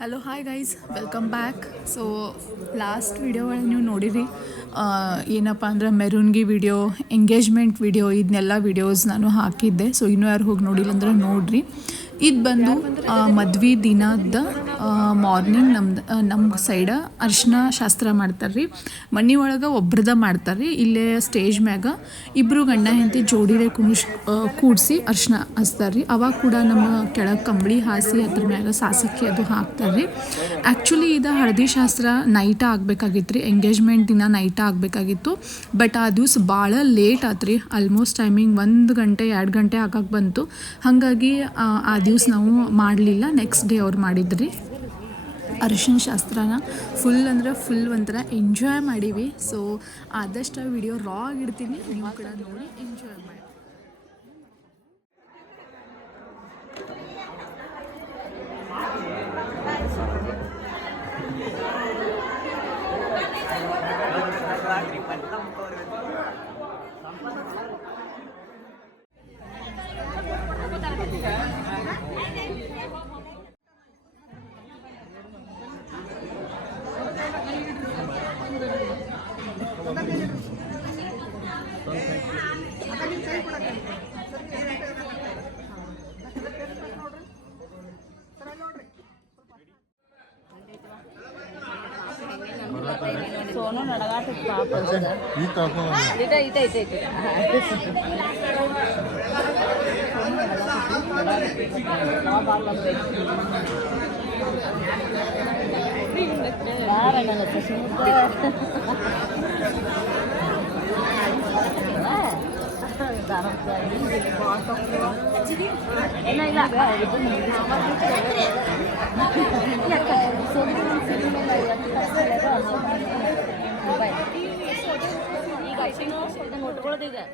Hello hi guys, welcome back. So last video ಒಳಗೆ ನೀವು ನೋಡಿರಿ ಏನಪ್ಪ ಅಂದ್ರೆ ಮೆರೂನ್ಗಿ ವಿಡಿಯೋ, ಎಂಗೇಜ್ಮೆಂಟ್ ವಿಡಿಯೋ, ಇದನ್ನೆಲ್ಲ ವಿಡಿಯೋಸ್ ನಾನು ಹಾಕಿದ್ದೆ. ಸೊ ಇನ್ನೂ ಯಾರು ಹೋಗಿ ನೋಡಿಲ್ಲ ಅಂದ್ರೆ ನೋಡಿರಿ. ಇದು ಬಂದು ಮದ್ವೆ ದಿನದ ಮಾರ್ನಿಂಗ್ ನಮ್ಮ ಸೈಡ ಅರ್ಶಿನ ಶಾಸ್ತ್ರ ಮಾಡ್ತಾರೆ ರೀ. ಮನೆ ಒಳಗೆ ಒಬ್ರದ ಮಾಡ್ತಾರೆ ರೀ. ಇಲ್ಲೇ ಸ್ಟೇಜ್ ಮ್ಯಾಗ ಇಬ್ಬರು ಗಂಡ ಹೆಂಡತಿ ಜೋಡಿಲೆ ಕೂಡಿಸಿ ಅರ್ಶಿನ ಹಚ್ತಾರೆ ರೀ. ಅವಾಗ ಕೂಡ ನಮ್ಮ ಕೆಳಗೆ ಕಂಬಳಿ ಹಾಸಿ ಅದ್ರ ಮ್ಯಾಗ ಸಾಸಕ್ಕಿ ಅದು ಹಾಕ್ತಾರೆ ರೀ. ಆ್ಯಕ್ಚುಲಿ ಇದು ಹಳದಿ ಶಾಸ್ತ್ರ ನೈಟ ಆಗಬೇಕಾಗಿತ್ತು ರೀ, ಎಂಗೇಜ್ಮೆಂಟ್ ದಿನ ನೈಟ ಆಗಬೇಕಾಗಿತ್ತು. ಬಟ್ ಆ ದಿವ್ಸ ಭಾಳ ಲೇಟ್ ಆಯ್ತು ರೀ. ಆಲ್ಮೋಸ್ಟ್ ಟೈಮಿಂಗ್ 1 ಗಂಟೆ 2 ಗಂಟೆ ಆಗಕ್ಕೆ ಬಂತು. ಹಾಗಾಗಿ ಆ ದಿವ್ಸ ನಾವು ಮಾಡಲಿಲ್ಲ. ನೆಕ್ಸ್ಟ್ ಡೇ ಅವ್ರು ಮಾಡಿದ್ರಿ ಅರಿಶಿನ ಶಾಸ್ತ್ರನ. ಫುಲ್ ಒಂಥರ ಎಂಜಾಯ್ ಮಾಡೀವಿ. ಸೊ ಆದಷ್ಟು ವಿಡಿಯೋ ರಾ ಆಗಿಡ್ತೀನಿ, ನೀವು ಕೂಡ ನೋಡಿ ಎಂಜಾಯ್ ಮಾಡಿ. ಸೋನು ನಡಗಾಟ ಪಾಪ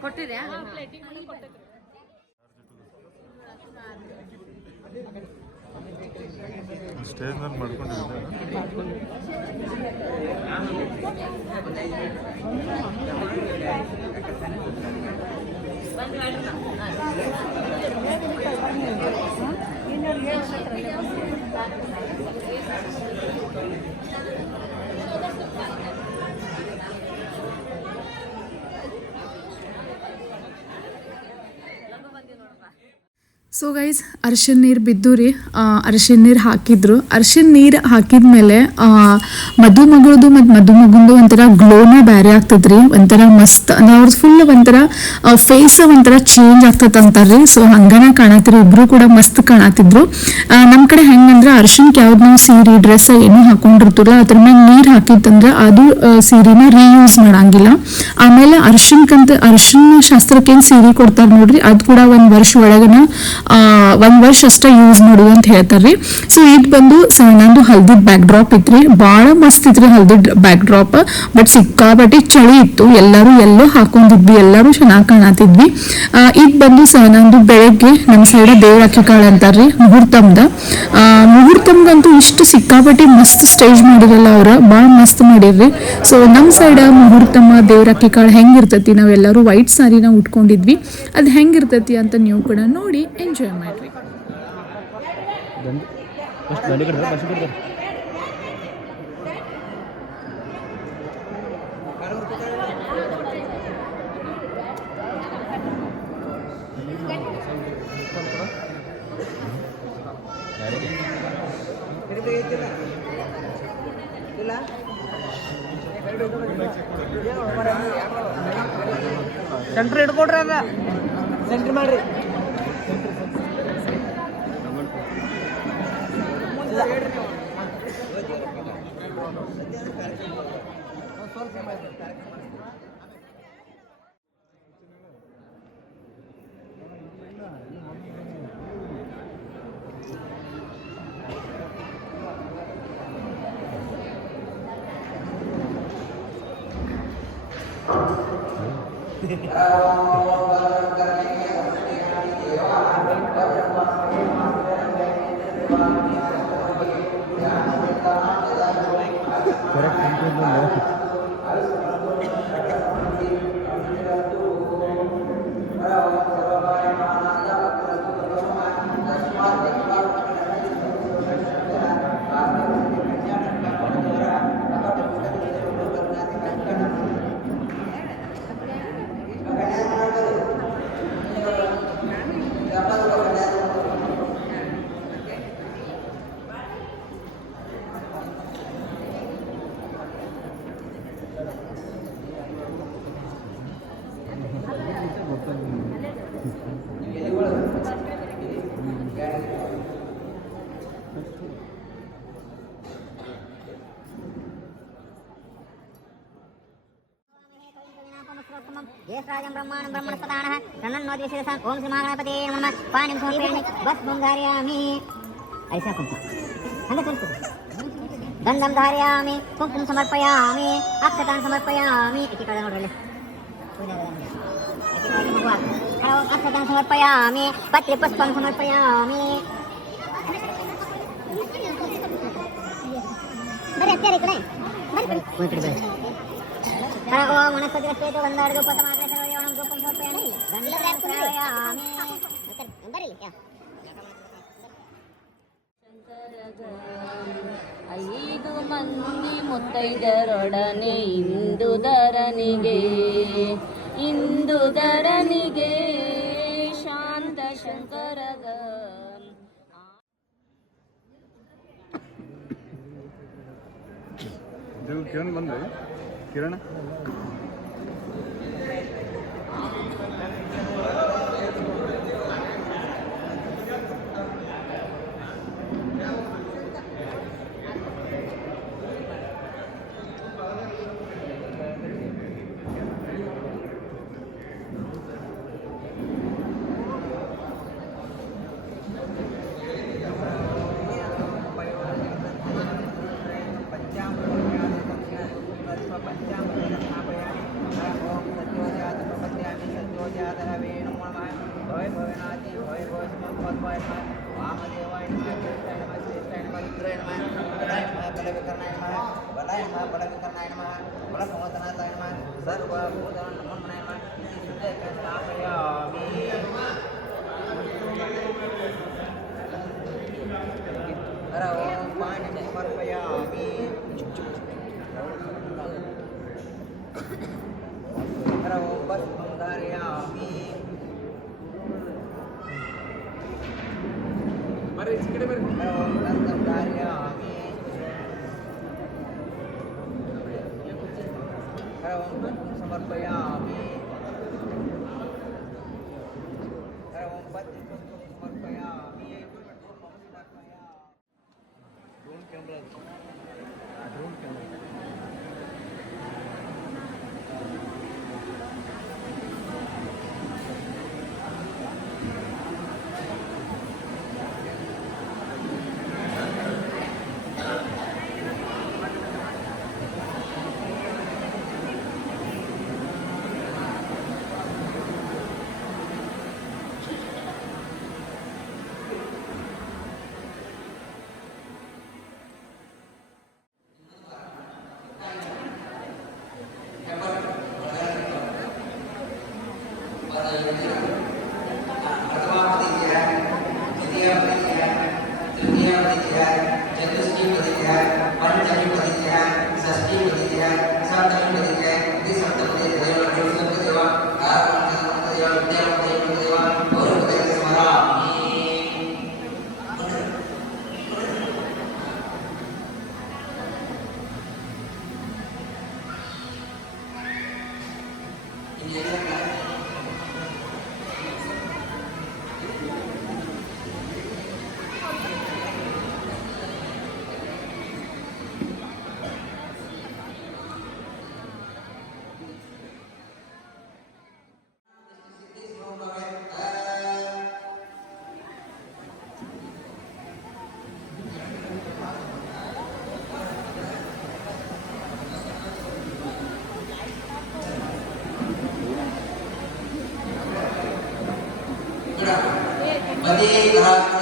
ಕೊಟ್ಟಿರಿ ಸ್ಟೇಜ್ ನಲ್ಲಿ ಮಾಡ್ಕೊಂಡಿದ್ದಾರೆ. ಸೊ ಗೈಸ್, ಅರ್ಶಿನ ನೀರು ಬಿದ್ದು ರೀ. ಅರ್ಶಿನ ನೀರು ಹಾಕಿದ್ರು. ಅರ್ಶಿನ ನೀರು ಹಾಕಿದ ಮೇಲೆ ಮದುಮಗಳದು ಮತ್ತು ಮದುಮಗಂದು ಒಂಥರ ಗ್ಲೋನೇ ಬೇರೆ ಆಗ್ತದ್ರಿ. ಒಂಥರ ಮಸ್ತ್ ಅಂದ್ರೆ ಅವ್ರದ್ದು ಫುಲ್ ಒಂಥರ ಫೇಸ್ ಒಂಥರ ಚೇಂಜ್ ಆಗ್ತದೆ ಅಂತಾರ್ರಿ. ಸೊ ಹಂಗನ ಕಾಣತ್ತಿರಿ, ಇಬ್ರು ಕೂಡ ಮಸ್ತ್ ಕಾಣತ್ತಿದ್ರು. ನಮ್ಮ ಕಡೆ ಹೆಂಗಂದ್ರೆ ಅರ್ಶಿನ್ಗೆ ಯಾವ್ದು ನಾವು ಸೀರೆ ಡ್ರೆಸ್ ಏನು ಹಾಕೊಂಡಿರ್ತಿಲ್ಲ, ಅದ್ರ ಮೇಲೆ ನೀರು ಹಾಕಿತ್ತಂದ್ರೆ ಅದು ಸೀರೆನ ರೀಯೂಸ್ ಮಾಡಂಗಿಲ್ಲ. ಆಮೇಲೆ ಅರ್ಶಿನ ಶಾಸ್ತ್ರಕ್ಕೇನು ಸೀರೆ ಕೊಡ್ತಾರೆ ನೋಡ್ರಿ, ಅದು ಕೂಡ 1 ವರ್ಷ ಒಳಗನ 1 ವರ್ಷ ಅಷ್ಟೇ ಯೂಸ್ ಮಾಡೋದು ಅಂತ ಹೇಳ್ತಾರ್ರಿ. ಸೊ ಇದು ಬಂದು ನಂದು ಹಲ್ದಿ ಬ್ಯಾಕ್ ಡ್ರಾಪ್ ಇತ್ರಿ. ಭಾಳ ಮಸ್ತ್ ಇತ್ರಿ ಹಲ್ದಿ ಬ್ಯಾಕ್ ಡ್ರಾಪ್. ಬಟ್ ಸಿಕ್ಕಾಪಟ್ಟಿ ಚಳಿ ಇತ್ತು. ಎಲ್ಲರೂ ಹಾಕೊಂಡಿದ್ವಿ, ಎಲ್ಲರೂ ಚೆನ್ನಾಗಿ ಕಾಣತಿದ್ವಿ. ಇದು ಬಂದು ನಂದು ಬೆಳಗ್ಗೆ ನಮ್ಮ ಸೈಡ ದೇವ್ರ ಅಕ್ಕಿ ಕಾಳು ಅಂತಾರ್ರಿ, ಮುಹೂರ್ತಮ್ಗಂತೂ ಇಷ್ಟು ಸಿಕ್ಕಾಪಟ್ಟಿ ಮಸ್ತ್ ಸ್ಟೇಜ್ ಮಾಡಿರಲ್ಲ ಅವ್ರ, ಭಾಳ ಮಸ್ತ್ ಮಾಡಿರ್ರಿ. ಸೊ ನಮ್ಮ ಸೈಡ ಮುಹೂರ್ತಮ್ಮ ದೇವ್ರ ಅಕ್ಕಿ ಕಾಳು ಹೆಂಗಿರ್ತೈತಿ, ನಾವೆಲ್ಲರೂ ವೈಟ್ ಸಾರಿನ ಉಟ್ಕೊಂಡಿದ್ವಿ. ಅದು ಹೆಂಗಿರ್ತೈತಿ ಅಂತ ನೀವು ಕೂಡ ನೋಡಿ ಎಂಜಾಯ್ ಮಾಡ್ರಿ. ಸೆಂಟ್ರ್ ಹಿಡ್ಕೊಡ್ರಿ, ಅದ ಸೆಂಟ್ರ್ ಮಾಡ್ರಿ. ज्येष्ठराजं ब्रह्माणं ब्रह्मणस्पदानः तन्नोतिविशेषं ओम श्री महागणपते नमः पाणिं समर्पयामि भस्मं धारयामि ऐसा कुंकुम गंधं धारयामि कुंकुम समर्पयामि अक्षतां समर्पयामि इति कदा नोडले अक्षतां समर्पयामि पत्रिपुष्पं समर्पयामि बरे अत्यारे इकडे बरे ओम वनस्पतिरस्तेतो गन्धार्घोपतमाग्रे सर्वदेवानां गोपं समर्पयामि गन्धं प्रयामि बरले या ಐದು ಮಂದಿ ಮುತ್ತೈದರೊಡನೆ ಇಂದುಧರನಿಗೆ ಶಾಂತ ಶಂಕರಗ ಕಿರಣ್ ಬಂದ್ರೆ ಕಿರಣ Kanya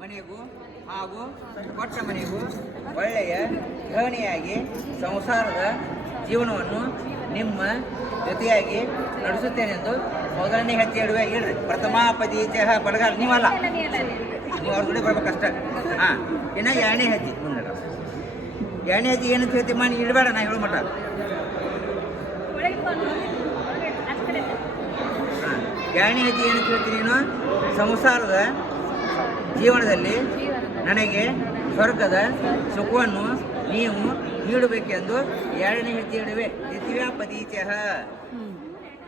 ಮನೆಗೂ ಹಾಗೂ ಕೊಟ್ಟ ಮನೆಗೂ ಒಳ್ಳೆಯ ಗೃಹಿಣಿಯಾಗಿ ಸಂಸಾರದ ಜೀವನವನ್ನು ನಿಮ್ಮ ಜೊತೆಯಾಗಿ ನಡೆಸುತ್ತೇನೆಂದು ಮೊದಲನೇ ಹೆಜ್ಜೆ ಇಡುವೆ ಹೇಳ್ರಿ. ಪ್ರಥಮ ಪದೀಚ ಬಡಗಾಲ ನೀವಲ್ಲ, ನೀವು ಅವ್ರ ಜೊತೆ ಬರ್ಬೇಕಷ್ಟ. ಹಾಂ, ಇನ್ನು ಎರಡನೇ ಹೆಜ್ಜೆ ಮುಂದೆ. ಎರಡನೇ ಹೆಜ್ಜೆ ಏನಂತ ಹೇಳ್ತೀವಿ ನೀನು ಇಡಬೇಡ, ನಾ ಹೇಳೋ ಮಟ್ಟ. ಎರಡನೇ ಹೆಜ್ಜೆ ಏನಂತ ಹೇಳ್ತೀನಿ ನೀನು, ಸಂಸಾರದ ಜೀವನದಲ್ಲಿ ನನಗೆ ಸ್ವರ್ಗದ ಸುಖವನ್ನು ನೀವು ನೀಡಬೇಕೆಂದು ಎರಡನೇ ಹೆಜ್ಜೆ ಇಡುವೆ. ದ್ವಿತೀಯ ಪದೀಚಃ.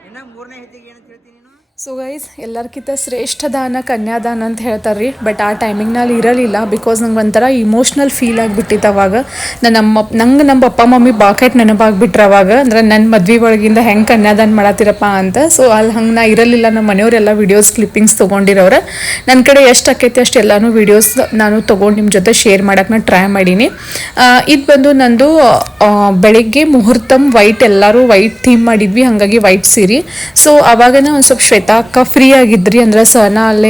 ಇನ್ನು ಮೂರನೇ ಹೆಜ್ಜೆಗೆ ಏನಂತ ಹೇಳ್ತೀನಿ ನೀನು. ಸೊ ಗೈಸ್, ಎಲ್ಲರ್ಕಿಂತ ಶ್ರೇಷ್ಠ ದಾನ ಕನ್ಯಾದಾನ ಅಂತ ಹೇಳ್ತಾರೆ ರೀ. ಬಟ್ ಆ ಟೈಮಿಂಗ್ನಲ್ಲಿ ಇರಲಿಲ್ಲ, ಬಿಕಾಸ್ ನಂಗೆ ಒಂಥರ ಇಮೋಷ್ನಲ್ ಫೀಲ್ ಆಗಿಬಿಟ್ಟಿತ್ತು ಅವಾಗ. ನಂಗೆ ನಮ್ಮ ಅಪ್ಪ ಮಮ್ಮಿ ಬಾಕೆಟ್ ನೆನಪಾಗ್ಬಿಟ್ರೆ ಅವಾಗ. ಅಂದ್ರೆ ನನ್ನ ಮದ್ವೆ ಒಳಗಿಂದ ಹೆಂಗೆ ಕನ್ಯಾದಾನ ಮಾಡತ್ತೀರಪ್ಪ ಅಂತ. ಸೊ ಅಲ್ಲಿ ಹಂಗೆ ನಾ ಇರಲಿಲ್ಲ. ನಮ್ಮ ಮನೆಯವರೆಲ್ಲ ವೀಡಿಯೋಸ್ ಕ್ಲಿಪ್ಪಿಂಗ್ಸ್ ತೊಗೊಂಡಿರೋರು. ನನ್ನ ಕಡೆ ಎಷ್ಟು ಆಕೈತಿ ಅಷ್ಟು ಎಲ್ಲನೂ ವೀಡಿಯೋಸ್ ನಾನು ತೊಗೊಂಡು ನಿಮ್ಮ ಜೊತೆ ಶೇರ್ ಮಾಡೋಕೆ ನಾನು ಟ್ರೈ ಮಾಡೀನಿ. ಇದು ಬಂದು ನಂದು ಬೆಳಿಗ್ಗೆ ಮುಹೂರ್ತಮ್ ವೈಟ್, ಎಲ್ಲರೂ ವೈಟ್ ಥೀಮ್ ಮಾಡಿದ್ವಿ, ಹಾಗಾಗಿ ವೈಟ್ ಸೀರೆ. ಸೊ ಅವಾಗನೇ ಒಂದು ಸ್ವಲ್ಪ ಶ್ವೇತಾ ಅಕ್ಕ ಫ್ರೀ ಆಗಿದ್ರಿ. ಅಂದ್ರೆ ಸಹನಾ ಅಲ್ಲೇ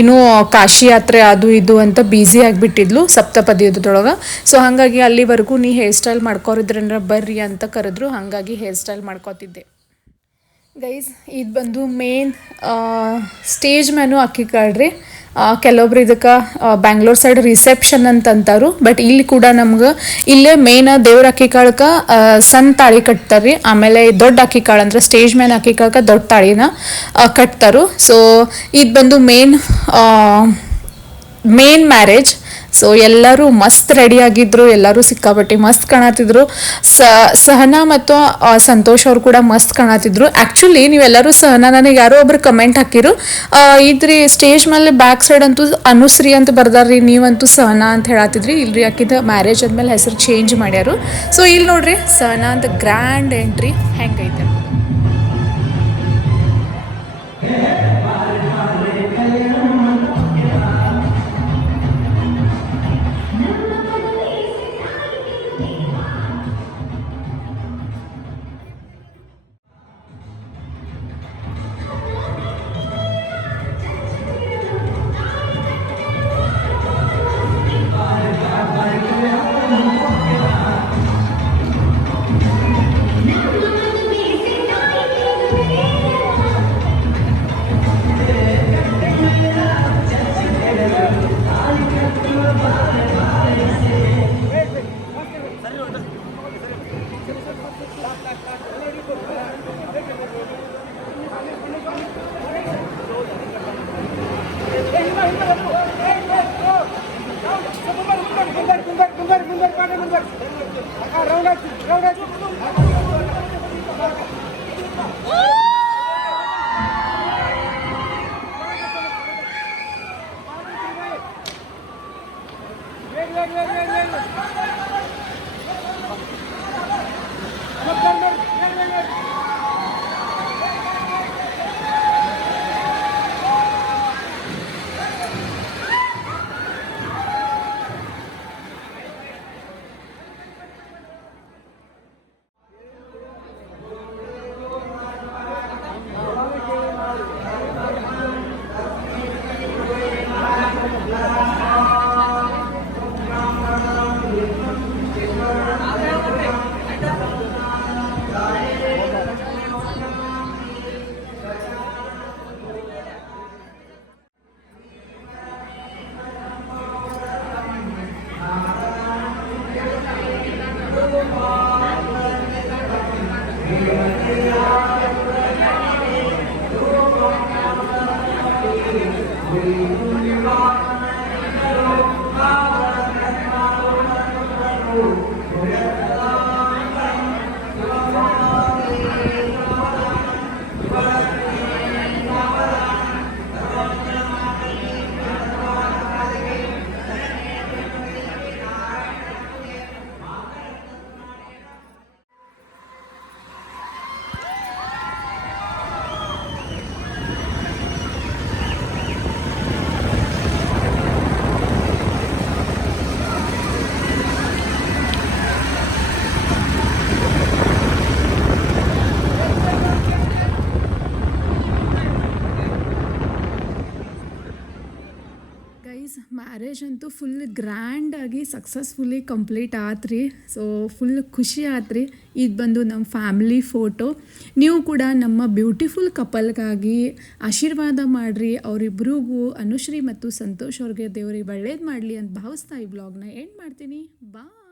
ಇನ್ನೂ ಕಾಶಿ ಯಾತ್ರೆ ಅದು ಇದು ಅಂತ ಬ್ಯುಸಿ ಆಗಿಬಿಟ್ಟಿದ್ಲು ಸಪ್ತಪದಿಯದೊಳಗೆ. ಸೊ ಹಾಗಾಗಿ ಅಲ್ಲಿವರೆಗೂ ನೀ ಹೇರ್ ಸ್ಟೈಲ್ ಮಾಡ್ಕೊರಿದ್ರಂದ್ರೆ ಬರ್ರಿ ಅಂತ ಕರೆದ್ರು. ಹಾಗಾಗಿ ಹೇರ್ ಸ್ಟೈಲ್ ಮಾಡ್ಕೊತಿದ್ದೆ. ಗೈಸ್ ಇದು ಬಂದು ಮೇನ್ ಸ್ಟೇಜ್ ಮೆನು ಅಕ್ಕಿ ಕಾಳ್ರಿ. ಕೆಲವೊಬ್ರು ಇದಕ್ಕೆ ಬ್ಯಾಂಗ್ಳೂರ್ ಸೈಡ್ ರಿಸೆಪ್ಷನ್ ಅಂತ ಅಂತಾರು, ಬಟ್ ಇಲ್ಲಿ ಕೂಡ ನಮ್ಗೆ ಇಲ್ಲೇ ಮೇನ್ ದೇವ್ರ ಅಕ್ಕಿ ಕಾಳಕ್ಕೆ ಸಣ್ಣ ತಾಳಿ ಕಟ್ತಾರೆ. ಆಮೇಲೆ ದೊಡ್ಡ ಅಕ್ಕಿ ಕಾಳು ಅಂದ್ರೆ ಸ್ಟೇಜ್ ಮೇನ್ ಅಕ್ಕಿ ಕಾಳಕ್ಕೆ ದೊಡ್ಡ ತಾಳಿನ ಕಟ್ತಾರು. ಸೊ ಇದು ಬಂದು ಮೇನ್ ಮ್ಯಾರೇಜ್. ಸೊ ಎಲ್ಲರೂ ಮಸ್ತ್ ರೆಡಿ ಆಗಿದ್ರು, ಎಲ್ಲರೂ ಸಿಕ್ಕಾಪಟ್ಟೆ ಮಸ್ತ್ ಕಾಣತಿದ್ರು. ಸಹನಾ ಮತ್ತು ಸಂತೋಷ್ ಅವ್ರು ಕೂಡ ಮಸ್ತ್ ಕಾಣತಿದ್ರು. ಆ್ಯಕ್ಚುಲಿ ನೀವೆಲ್ಲರೂ ಸಹನಾ, ನನಗೆ ಯಾರೋ ಒಬ್ರು ಕಮೆಂಟ್ ಹಾಕಿರು, ಇದ್ರಿ ಸ್ಟೇಜ್ ಮೇಲೆ ಬ್ಯಾಕ್ ಸೈಡ್ ಅಂತೂ ಅನುಶ್ರೀ ಅಂತ ಬರ್ದಾರ್ರಿ, ನೀವಂತೂ ಸಹನಾ ಅಂತ ಹೇಳತ್ತಿದ್ರಿ. ಇಲ್ರಿ ಆಕಿದ ಮ್ಯಾರೇಜ್ ಆದ್ಮೇಲೆ ಹೆಸರು ಚೇಂಜ್ ಮಾಡ್ಯಾರು. ಸೊ ಇಲ್ಲಿ ನೋಡ್ರಿ ಸಹನಾ ಅಂತ ಗ್ರ್ಯಾಂಡ್ ಎಂಟ್ರಿ ಹೆಂಗೈತೆ. ಮ್ಯಾರೇಜ್ ಅಂತೂ ಫುಲ್ ಗ್ರ್ಯಾಂಡಾಗಿ ಸಕ್ಸಸ್ಫುಲಿ ಕಂಪ್ಲೀಟ್ ಆತ್ರಿ. ಸೊ ಫುಲ್ ಖುಷಿ ಆತ್ರಿ. ಇದು ಬಂದು ನಮ್ಮ ಫ್ಯಾಮಿಲಿ ಫೋಟೋ. ನೀವು ಕೂಡ ನಮ್ಮ ಬ್ಯೂಟಿಫುಲ್ ಕಪಲ್ಗಾಗಿ ಆಶೀರ್ವಾದ ಮಾಡಿರಿ. ಅವರಿಬ್ಬರಿಗೂ ಅನುಶ್ರೀ ಮತ್ತು ಸಂತೋಷ್ ಅವ್ರಿಗೆ ದೇವರಿಗೆ ಒಳ್ಳೇದು ಮಾಡಲಿ ಅಂತ ಭಾವಿಸ್ತಾ ಈ ಬ್ಲಾಗ್ನ ಎಂಡ್ ಮಾಡ್ತೀನಿ. ಬಾಯ್.